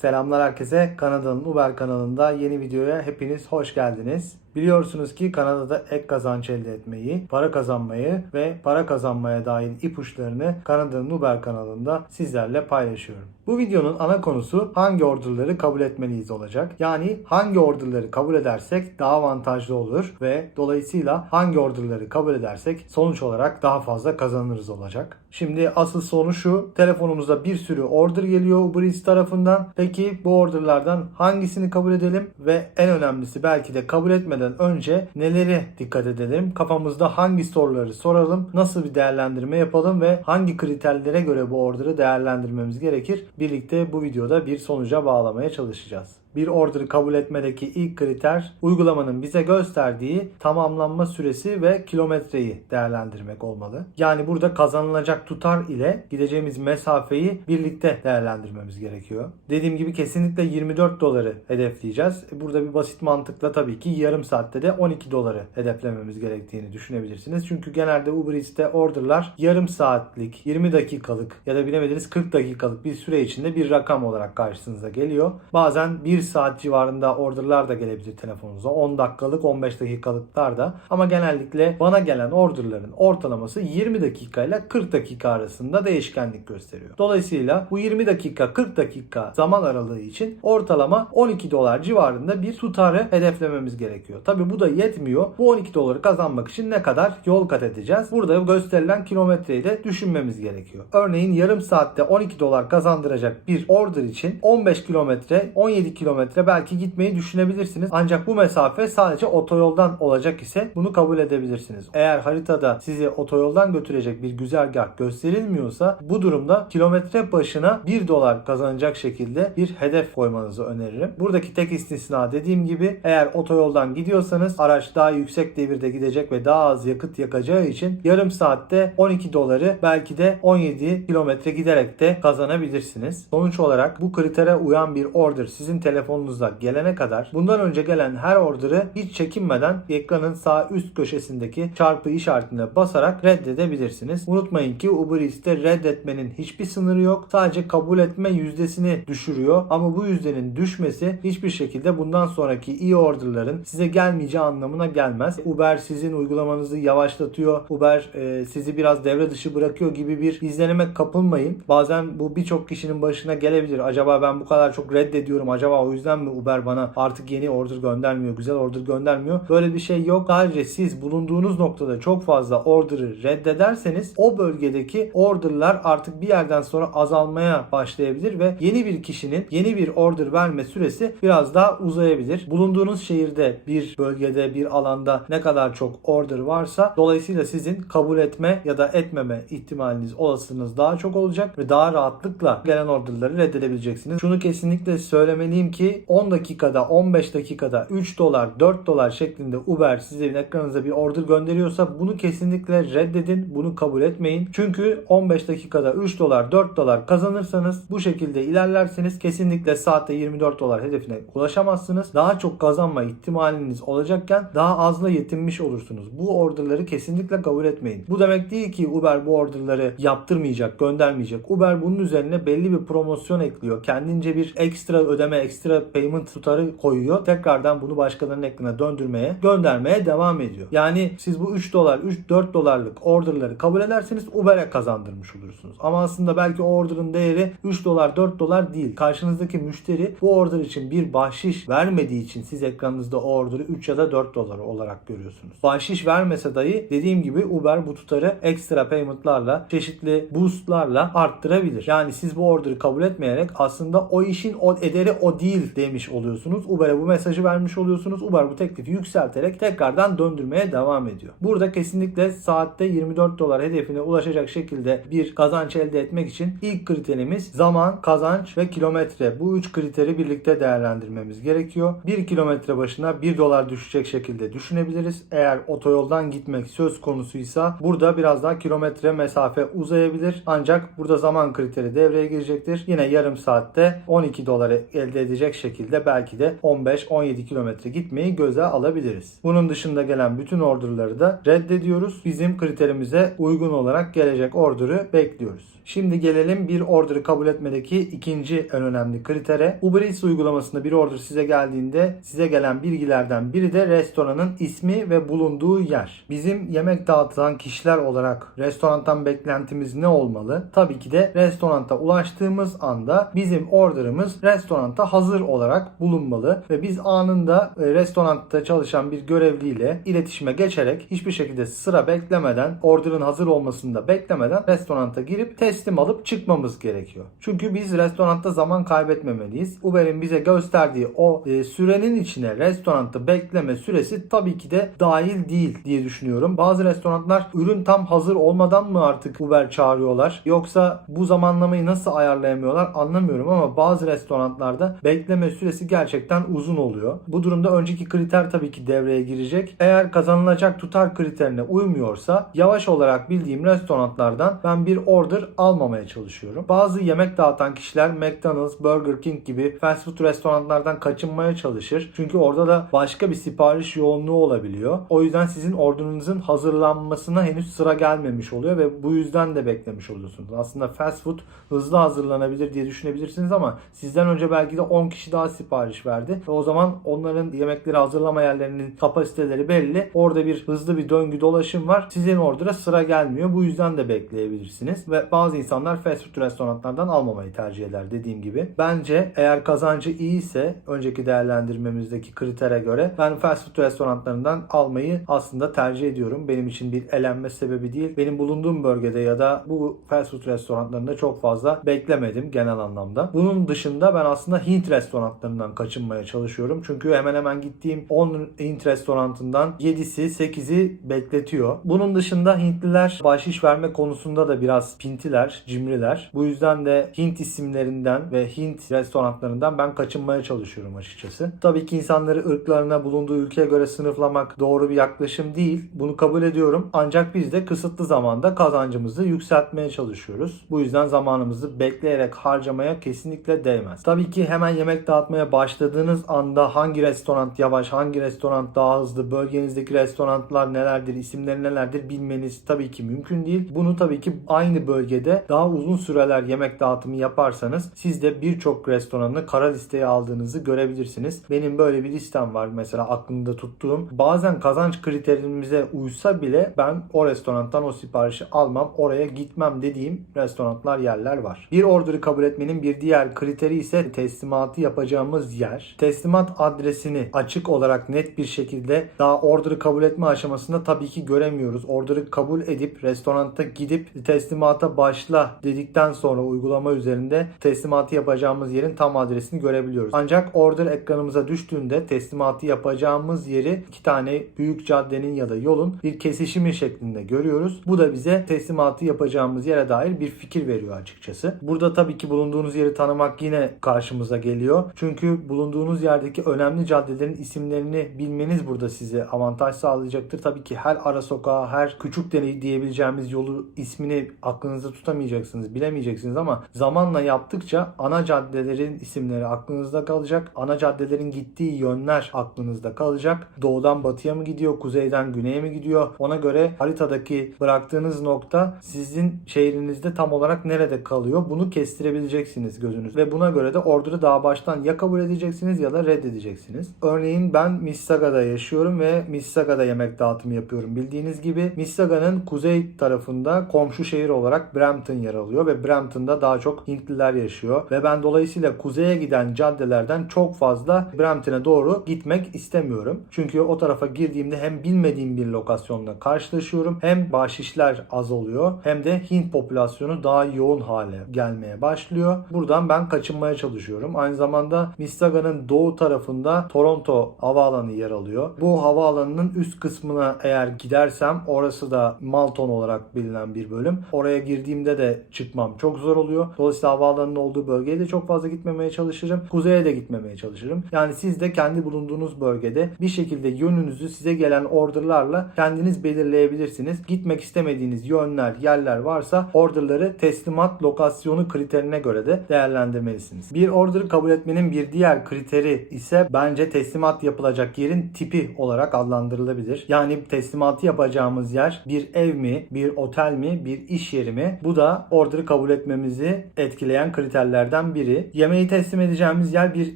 Selamlar herkese. Kanada'nın Uber kanalında yeni videoya hepiniz hoş geldiniz. Biliyorsunuz ki Kanada'da ek kazanç elde etmeyi, para kazanmayı ve para kazanmaya dair ipuçlarını Kanada'nın Uber kanalında sizlerle paylaşıyorum. Bu videonun ana konusu hangi orderları kabul etmeliyiz olacak. Yani hangi orderları kabul edersek daha avantajlı olur ve dolayısıyla hangi orderları kabul edersek sonuç olarak daha fazla kazanırız olacak. Şimdi asıl sonu şu. Telefonumuza bir sürü order geliyor Uber Eats tarafından. Peki bu orderlardan hangisini kabul edelim ve en önemlisi belki de kabul etmeden önce nelere dikkat edelim? Kafamızda hangi soruları soralım? Nasıl bir değerlendirme yapalım ve hangi kriterlere göre bu order'ı değerlendirmemiz gerekir? Birlikte bu videoda bir sonuca bağlamaya çalışacağız. Bir order'ı kabul etmedeki ilk kriter uygulamanın bize gösterdiği tamamlanma süresi ve kilometreyi değerlendirmek olmalı. Yani burada kazanılacak tutar ile gideceğimiz mesafeyi birlikte değerlendirmemiz gerekiyor. Dediğim gibi kesinlikle 24 doları hedefleyeceğiz. Burada bir basit mantıkla tabii ki yarım saatte de 12 doları hedeflememiz gerektiğini düşünebilirsiniz. Çünkü genelde Uber Eats'te orderlar yarım saatlik, 20 dakikalık ya da bilemediniz 40 dakikalık bir süre içinde bir rakam olarak karşınıza geliyor. Bazen 1 saat civarında orderlar da gelebilir telefonunuza. 10 dakikalık, 15 dakikalıklar da. Ama genellikle bana gelen orderların ortalaması 20 dakika ile 40 dakika arasında değişkenlik gösteriyor. Dolayısıyla bu 20 dakika 40 dakika zaman aralığı için ortalama 12 dolar civarında bir tutarı hedeflememiz gerekiyor. Tabi bu da yetmiyor. Bu 12 doları kazanmak için ne kadar yol kat edeceğiz? Burada gösterilen kilometreyi de düşünmemiz gerekiyor. Örneğin yarım saatte 12 dolar kazandıracak bir order için 15 kilometre 17 kilometre belki gitmeyi düşünebilirsiniz. Ancak bu mesafe sadece otoyoldan olacak ise bunu kabul edebilirsiniz. Eğer haritada sizi otoyoldan götürecek bir güzergah gösterilmiyorsa bu durumda kilometre başına 1 dolar kazanacak şekilde bir hedef koymanızı öneririm. Buradaki tek istisna dediğim gibi eğer otoyoldan gidiyorsanız araç daha yüksek devirde gidecek ve daha az yakıt yakacağı için yarım saatte 12 doları belki de 17 kilometre giderek de kazanabilirsiniz. Sonuç olarak bu kritere uyan bir order sizin telefonunuza gelene kadar bundan önce gelen her order'ı hiç çekinmeden ekranın sağ üst köşesindeki çarpı işaretine basarak reddedebilirsiniz. Unutmayın ki Uber Eats'te reddetmenin hiçbir sınırı yok. Sadece kabul etme yüzdesini düşürüyor. Ama bu yüzdenin düşmesi hiçbir şekilde bundan sonraki iyi order'ların size gelmeyeceği anlamına gelmez. Uber sizin uygulamanızı yavaşlatıyor. Uber e, sizi biraz devre dışı bırakıyor gibi bir izlenime kapılmayın. Bazen bu birçok kişinin başına gelebilir. Acaba ben bu kadar çok reddediyorum. Acaba o yüzden mi Uber bana artık yeni order göndermiyor, güzel order göndermiyor? Böyle bir şey yok. Sadece siz bulunduğunuz noktada çok fazla order'ı reddederseniz o bölgedeki order'lar artık bir yerden sonra azalmaya başlayabilir ve yeni bir kişinin yeni bir order verme süresi biraz daha uzayabilir. Bulunduğunuz şehirde bir bölgede bir alanda ne kadar çok order varsa dolayısıyla sizin kabul etme ya da etmeme ihtimaliniz olasılığınız daha çok olacak ve daha rahatlıkla gelen orderları reddedebileceksiniz. Şunu kesinlikle söylemeliyim ki 10 dakikada 15 dakikada 3 dolar 4 dolar şeklinde Uber size ekranınıza bir order gönderiyorsa bunu kesinlikle reddedin. Bunu kabul etmeyin. Çünkü 15 dakikada 3 dolar 4 dolar kazanırsanız bu şekilde ilerlerseniz kesinlikle saatte 24 dolar hedefine ulaşamazsınız. Daha çok kazanma ihtimaliniz olacakken daha azla yetinmiş olursunuz. Bu orderları kesinlikle kabul etmeyin. Bu demek değil ki Uber bu orderları yaptırmayacak, göndermeyecek. Uber bunun üzerine belli bir promosyon ekliyor. Kendince bir ekstra ödeme, ekstra payment tutarı koyuyor. Tekrardan bunu başkalarının ekrana döndürmeye, göndermeye devam ediyor. Yani siz bu 3 dolar, 3-4 dolarlık orderları kabul ederseniz Uber'e kazandırmış olursunuz. Ama aslında belki o orderın değeri 3 dolar, 4 dolar değil. Karşınızdaki müşteri bu order için bir bahşiş vermediği için siz ekranınızda o order'ı 3 ya da 4 dolar olarak görüyorsunuz. Bahşiş vermese dahi dediğim gibi Uber bu tutarı ekstra paymentlarla, çeşitli boostlarla arttırabilir. Yani siz bu order'ı kabul etmeyerek aslında o işin o ederi o değil demiş oluyorsunuz. Uber'e bu mesajı vermiş oluyorsunuz. Uber bu teklifi yükselterek tekrardan döndürmeye devam ediyor. Burada kesinlikle saatte 24 dolar hedefine ulaşacak şekilde bir kazanç elde etmek için ilk kriterimiz zaman, kazanç ve kilometre. Bu üç kriteri birlikte değerlendirmemiz gerekiyor. 1 kilometre başına 1 dolar düşecek şekilde düşünebiliriz. Eğer otoyoldan gitmek söz konusuysa burada biraz daha kilometre mesafe uzayabilir. Ancak burada zaman kriteri devreye girecektir. Yine yarım saatte 12 doları elde edecek gidebilecek şekilde belki de 15-17 kilometre gitmeyi göze alabiliriz. Bunun dışında gelen bütün orderları da reddediyoruz. Bizim kriterimize uygun olarak gelecek order'ı bekliyoruz. Şimdi gelelim bir order'ı kabul etmedeki ikinci en önemli kritere. Uber Eats uygulamasında bir order size geldiğinde size gelen bilgilerden biri de restoranın ismi ve bulunduğu yer. Bizim yemek dağıtılan kişiler olarak restorandan beklentimiz ne olmalı? Tabii ki de restoranta ulaştığımız anda bizim order'ımız restoranta hazır olarak bulunmalı ve biz anında e, restoranda çalışan bir görevliyle iletişime geçerek hiçbir şekilde sıra beklemeden order'ın hazır olmasını da beklemeden restoranta girip teslim alıp çıkmamız gerekiyor. Çünkü biz restoranda zaman kaybetmemeliyiz. Uber'in bize gösterdiği o e, sürenin içine restoranda bekleme süresi tabii ki de dahil değil diye düşünüyorum. Bazı restoranlar ürün tam hazır olmadan mı artık Uber çağırıyorlar? Yoksa bu zamanlamayı nasıl ayarlayamıyorlar anlamıyorum ama bazı restoranlarda bekleme süresi gerçekten uzun oluyor. Bu durumda önceki kriter tabii ki devreye girecek. Eğer kazanılacak tutar kriterine uymuyorsa yavaş olarak bildiğim restoranlardan ben bir order almamaya çalışıyorum. Bazı yemek dağıtan kişiler McDonald's, Burger King gibi fast food restoranlardan kaçınmaya çalışır. Çünkü orada da başka bir sipariş yoğunluğu olabiliyor. O yüzden sizin ordunuzun hazırlanmasına henüz sıra gelmemiş oluyor ve bu yüzden de beklemiş oluyorsunuz. Aslında fast food hızlı hazırlanabilir diye düşünebilirsiniz ama sizden önce belki de 10 kişi daha sipariş verdi. Ve o zaman onların yemekleri hazırlama yerlerinin kapasiteleri belli. Orada bir hızlı bir döngü dolaşım var. Sizin order'a sıra gelmiyor. Bu yüzden de bekleyebilirsiniz. Ve bazı insanlar fast food restoranlardan almamayı tercih eder dediğim gibi. Bence eğer kazancı iyi ise önceki değerlendirmemizdeki kritere göre ben fast food restoranlarından almayı aslında tercih ediyorum. Benim için bir elenme sebebi değil. Benim bulunduğum bölgede ya da bu fast food restoranlarında çok fazla beklemedim genel anlamda. Bunun dışında ben aslında Hint restoranlarından kaçınmaya çalışıyorum. Çünkü hemen hemen gittiğim 10 Hint restoranından 7'si 8'i bekletiyor. Bunun dışında Hintliler bahşiş verme konusunda da biraz pintiler, cimriler. Bu yüzden de Hint isimlerinden ve Hint restoranlarından ben kaçınmaya çalışıyorum açıkçası. Tabii ki insanları ırklarına bulunduğu ülkeye göre sınıflamak doğru bir yaklaşım değil. Bunu kabul ediyorum. Ancak biz de kısıtlı zamanda kazancımızı yükseltmeye çalışıyoruz. Bu yüzden zamanımızı bekleyerek harcamaya kesinlikle değmez. Tabii ki hemen yemek dağıtmaya başladığınız anda hangi restoran yavaş, hangi restoran daha hızlı, bölgenizdeki restoranlar nelerdir, isimleri nelerdir bilmeniz tabii ki mümkün değil. Bunu tabii ki aynı bölgede daha uzun süreler yemek dağıtımı yaparsanız siz de birçok restoranı kara listeye aldığınızı görebilirsiniz. Benim böyle bir listem var mesela aklımda tuttuğum. Bazen kazanç kriterimize uysa bile ben o restorandan o siparişi almam, oraya gitmem dediğim restoranlar, yerler var. Bir order'ı kabul etmenin bir diğer kriteri ise teslimatı yapacağımız yer. Teslimat adresini açık olarak net bir şekilde daha order'ı kabul etme aşamasında tabii ki göremiyoruz. Order'ı kabul edip restoranta gidip teslimata başla dedikten sonra uygulama üzerinde teslimatı yapacağımız yerin tam adresini görebiliyoruz. Ancak order ekranımıza düştüğünde teslimatı yapacağımız yeri iki tane büyük caddenin ya da yolun bir kesişimi şeklinde görüyoruz. Bu da bize teslimatı yapacağımız yere dair bir fikir veriyor açıkçası. Burada tabii ki bulunduğunuz yeri tanımak yine karşımıza geliyor. Çünkü bulunduğunuz yerdeki önemli caddelerin isimlerini bilmeniz burada size avantaj sağlayacaktır. Tabii ki her ara sokağı, her küçük deney diyebileceğimiz yolu ismini aklınızda tutamayacaksınız, bilemeyeceksiniz ama zamanla yaptıkça ana caddelerin isimleri aklınızda kalacak. Ana caddelerin gittiği yönler aklınızda kalacak. Doğudan batıya mı gidiyor, kuzeyden güneye mi gidiyor? Ona göre haritadaki bıraktığınız nokta sizin şehrinizde tam olarak nerede kalıyor? Bunu kestirebileceksiniz gözünüz ve buna göre de order'ı daha baştan ya kabul edeceksiniz ya da reddedeceksiniz. Örneğin ben Mississaga'da yaşıyorum ve Mississaga'da yemek dağıtımı yapıyorum. Bildiğiniz gibi Mississaga'nın kuzey tarafında komşu şehir olarak Brampton yer alıyor ve Brampton'da daha çok Hintliler yaşıyor ve ben dolayısıyla kuzeye giden caddelerden çok fazla Brampton'a doğru gitmek istemiyorum. Çünkü o tarafa girdiğimde hem bilmediğim bir lokasyonla karşılaşıyorum hem bahşişler az oluyor hem de Hint popülasyonu daha yoğun hale gelmeye başlıyor. Buradan ben kaçınmaya çalışıyorum. Aynı zamanda Mississaga'nın doğu tarafında Toronto havaalanı yer alıyor. Bu havaalanının üst kısmına eğer gidersem orası da Malton olarak bilinen bir bölüm. Oraya girdiğimde de çıkmam çok zor oluyor. Dolayısıyla havaalanının olduğu bölgeye de çok fazla gitmemeye çalışırım. Kuzeye de gitmemeye çalışırım. Yani siz de kendi bulunduğunuz bölgede bir şekilde yönünüzü size gelen orderlarla kendiniz belirleyebilirsiniz. Gitmek istemediğiniz yönler, yerler varsa orderları teslimat lokasyonu kriterine göre de değerlendirmelisiniz. Bir order'ı kabul kabul etmenin bir diğer kriteri ise bence teslimat yapılacak yerin tipi olarak adlandırılabilir. Yani teslimatı yapacağımız yer bir ev mi, bir otel mi, bir iş yeri mi? Bu da order'ı kabul etmemizi etkileyen kriterlerden biri. Yemeği teslim edeceğimiz yer bir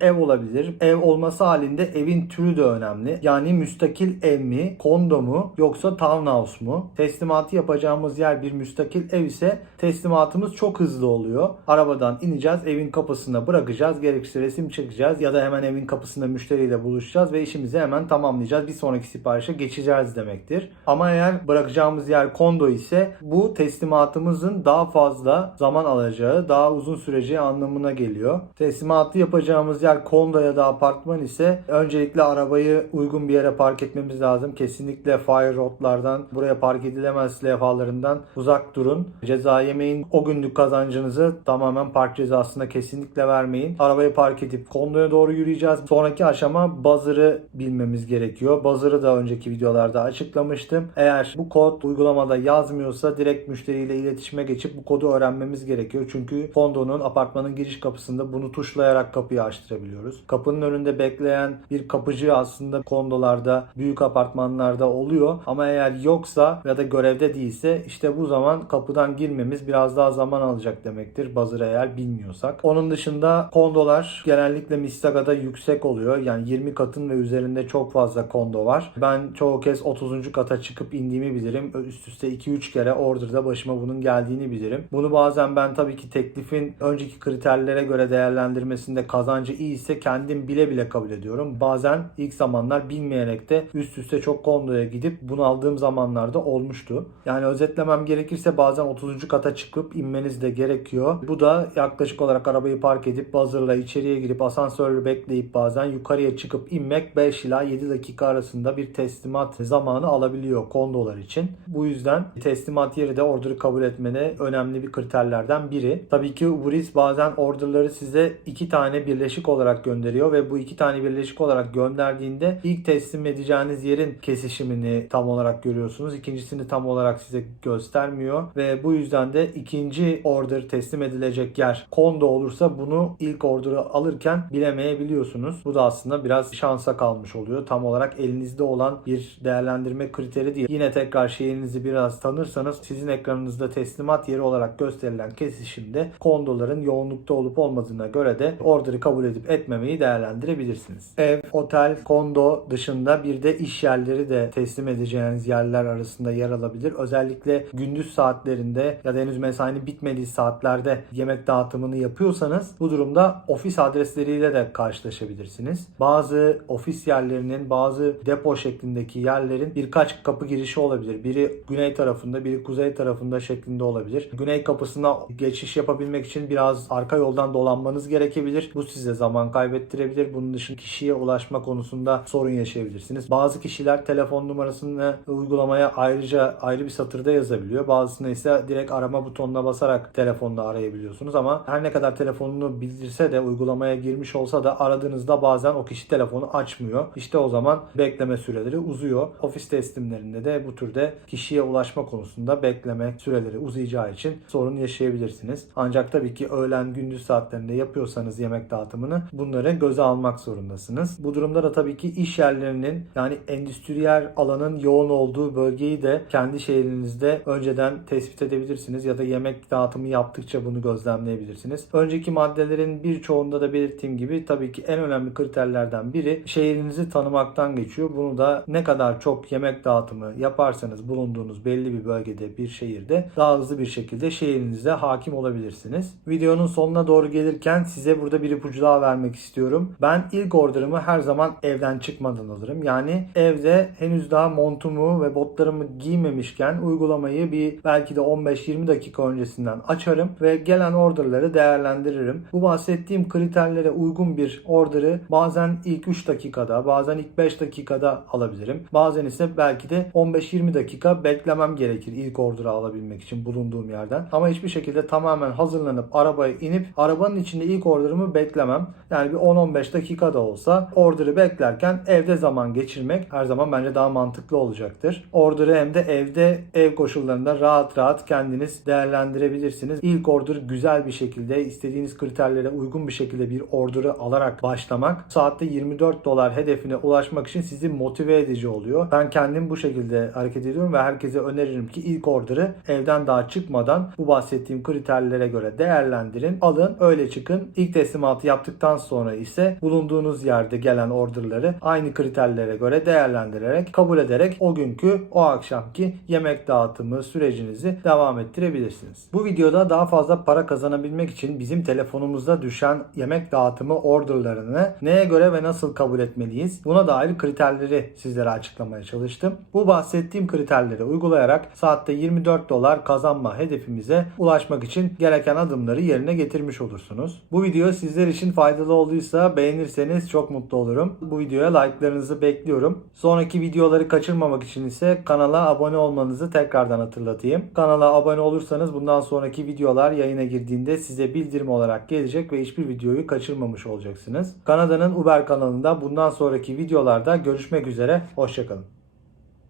ev olabilir. Ev olması halinde evin türü de önemli. Yani müstakil ev mi, kondo mu yoksa townhouse mu? Teslimatı yapacağımız yer bir müstakil ev ise teslimatımız çok hızlı oluyor. Arabadan ineceğiz, evin kapısına bırakacağız. Gerekirse resim çekeceğiz ya da hemen evin kapısında müşteriyle buluşacağız ve işimizi hemen tamamlayacağız. Bir sonraki siparişe geçeceğiz demektir. Ama eğer bırakacağımız yer kondo ise bu teslimatımızın daha fazla zaman alacağı, daha uzun süreceği anlamına geliyor. Teslimatı yapacağımız yer kondo ya da apartman ise öncelikle arabayı uygun bir yere park etmemiz lazım. Kesinlikle fire roadlardan, buraya park edilemez levhalarından uzak durun. Ceza yemeyin. O günlük kazancınızı tamamen park cezasına kesinlikle vermeyin. Arabayı park edip kondoya doğru yürüyeceğiz. Sonraki aşama buzzer'ı bilmemiz gerekiyor. Buzzer'ı da önceki videolarda açıklamıştım. Eğer bu kod uygulamada yazmıyorsa direkt müşteriyle iletişime geçip bu kodu öğrenmemiz gerekiyor. Çünkü kondonun apartmanın giriş kapısında bunu tuşlayarak kapıyı açtırabiliyoruz. Kapının önünde bekleyen bir kapıcı aslında kondolarda, büyük apartmanlarda oluyor. Ama eğer yoksa ya da görevde değilse işte bu zaman kapıdan girmemiz biraz daha zaman alacak demektir. Buzzer'ı eğer bilmiyorsak. Onun dışında kondolar genellikle Mistaga'da yüksek oluyor. Yani 20 katın ve üzerinde çok fazla kondo var. Ben çoğu kez 30. kata çıkıp indiğimi bilirim. Üst üste 2-3 kere order'da başıma bunun geldiğini bilirim. Bunu bazen ben tabii ki teklifin önceki kriterlere göre değerlendirmesinde kazancı iyi ise kendim bile bile kabul ediyorum. Bazen ilk zamanlar bilmeyerek de üst üste çok kondoya gidip bunu aldığım zamanlarda olmuştu. Yani özetlemem gerekirse bazen 30. kata çıkıp inmeniz de gerekiyor. Bu da yaklaşık olarak arabayı park edip buzzer'la içeriye girip asansörü bekleyip bazen yukarıya çıkıp inmek 5 ila 7 dakika arasında bir teslimat zamanı alabiliyor kondolar için. Bu yüzden teslimat yeri de order'ı kabul etmene önemli bir kriterlerden biri. Tabii ki Uber Eats bazen order'ları size iki tane birleşik olarak gönderiyor ve bu iki tane birleşik olarak gönderdiğinde ilk teslim edeceğiniz yerin kesişimini tam olarak görüyorsunuz. İkincisini tam olarak size göstermiyor ve bu yüzden de ikinci order teslim edilecek yer kondo olursa bunu ilk order'ı alırken bilemeyebiliyorsunuz. Bu da aslında biraz şansa kalmış oluyor. Tam olarak elinizde olan bir değerlendirme kriteri değil. Yine tekrar şehrinizi biraz tanırsanız sizin ekranınızda teslimat yeri olarak gösterilen kesişimde kondoların yoğunlukta olup olmadığına göre de order'ı kabul edip etmemeyi değerlendirebilirsiniz. Ev, otel, kondo dışında bir de iş yerleri de teslim edeceğiniz yerler arasında yer alabilir. Özellikle gündüz saatlerinde ya da henüz mesainin bitmediği saatlerde yemek dağıtımını yapıyorsanız bu durumda ofis adresleriyle de karşılaşabilirsiniz. Bazı ofis yerlerinin bazı depo şeklindeki yerlerin birkaç kapı girişi olabilir. Biri güney tarafında, biri kuzey tarafında şeklinde olabilir. Güney kapısına geçiş yapabilmek için biraz arka yoldan dolanmanız gerekebilir. Bu size zaman kaybettirebilir. Bunun dışında kişiye ulaşma konusunda sorun yaşayabilirsiniz. Bazı kişiler telefon numarasını uygulamaya ayrıca ayrı bir satırda yazabiliyor. Bazısını ise direkt arama butonuna basarak telefonla arayabiliyorsunuz ama her ne kadar telefonunu bildirse de uygulamaya girmiş olsa da aradığınızda bazen o kişi telefonu açmıyor. İşte o zaman bekleme süreleri uzuyor. Ofis teslimlerinde de bu türde kişiye ulaşma konusunda bekleme süreleri uzayacağı için sorun yaşayabilirsiniz. Ancak tabii ki öğlen gündüz saatlerinde yapıyorsanız yemek dağıtımını bunları göze almak zorundasınız. Bu durumda da tabii ki iş yerlerinin yani endüstriyel alanın yoğun olduğu bölgeyi de kendi şehrinizde önceden tespit edebilirsiniz ya da yemek dağıtımı yaptıkça bunu gözlemleyebilirsiniz. Önceki maddelerin birçoğunda da belirttiğim gibi tabii ki en önemli kriterlerden biri şehrinizi tanımaktan geçiyor. Bunu da ne kadar çok yemek dağıtımı yaparsanız bulunduğunuz belli bir bölgede bir şehirde daha hızlı bir şekilde şehrinize hakim olabilirsiniz. Videonun sonuna doğru gelirken size burada bir ipucu daha vermek istiyorum. Ben ilk orderımı her zaman evden çıkmadan alırım. Yani evde henüz daha montumu ve botlarımı giymemişken uygulamayı bir belki de 15-20 dakika öncesinden açarım ve gelen orderları değerlendiririm. Bu bahsettiğim kriterlere uygun bir orderı bazen ilk 3 dakikada, bazen ilk 5 dakikada alabilirim. Bazen ise belki de 15-20 dakika beklemem gerekir ilk orderı alabilmek için bulunduğum yerden. Ama hiçbir şekilde tamamen hazırlanıp arabaya inip arabanın içinde ilk orderımı beklemem. Yani bir 10-15 dakika da olsa orderı beklerken evde zaman geçirmek her zaman bence daha mantıklı olacaktır. Orderı hem de evde ev koşullarında rahat rahat kendiniz değerlendirebilirsiniz. İlk order güzel bir şekilde istediğiniz kriterlere uygun bir şekilde bir order'ı alarak başlamak saatte 24 dolar hedefine ulaşmak için sizi motive edici oluyor. Ben kendim bu şekilde hareket ediyorum ve herkese öneririm ki ilk order'ı evden daha çıkmadan bu bahsettiğim kriterlere göre değerlendirin. Alın öyle çıkın. İlk teslimatı yaptıktan sonra ise bulunduğunuz yerde gelen order'ları aynı kriterlere göre değerlendirerek kabul ederek o günkü o akşamki yemek dağıtımı sürecinizi devam ettirebilirsiniz. Bu videoda daha fazla para kazanabilmek için bizim telefonumuzda düşen yemek dağıtımı orderlarını neye göre ve nasıl kabul etmeliyiz? Buna dair kriterleri sizlere açıklamaya çalıştım. Bu bahsettiğim kriterleri uygulayarak saatte 24 dolar kazanma hedefimize ulaşmak için gereken adımları yerine getirmiş olursunuz. Bu video sizler için faydalı olduysa beğenirseniz çok mutlu olurum. Bu videoya like'larınızı bekliyorum. Sonraki videoları kaçırmamak için ise kanala abone olmanızı tekrardan hatırlatayım. Kanala abone olursanız bundan sonraki videolar yayına girdiğinde size bildirim olarak gelecek ve hiçbir videoyu kaçırmamış olacaksınız. Kanada'nın Uber kanalında bundan sonraki videolarda görüşmek üzere. Hoşçakalın.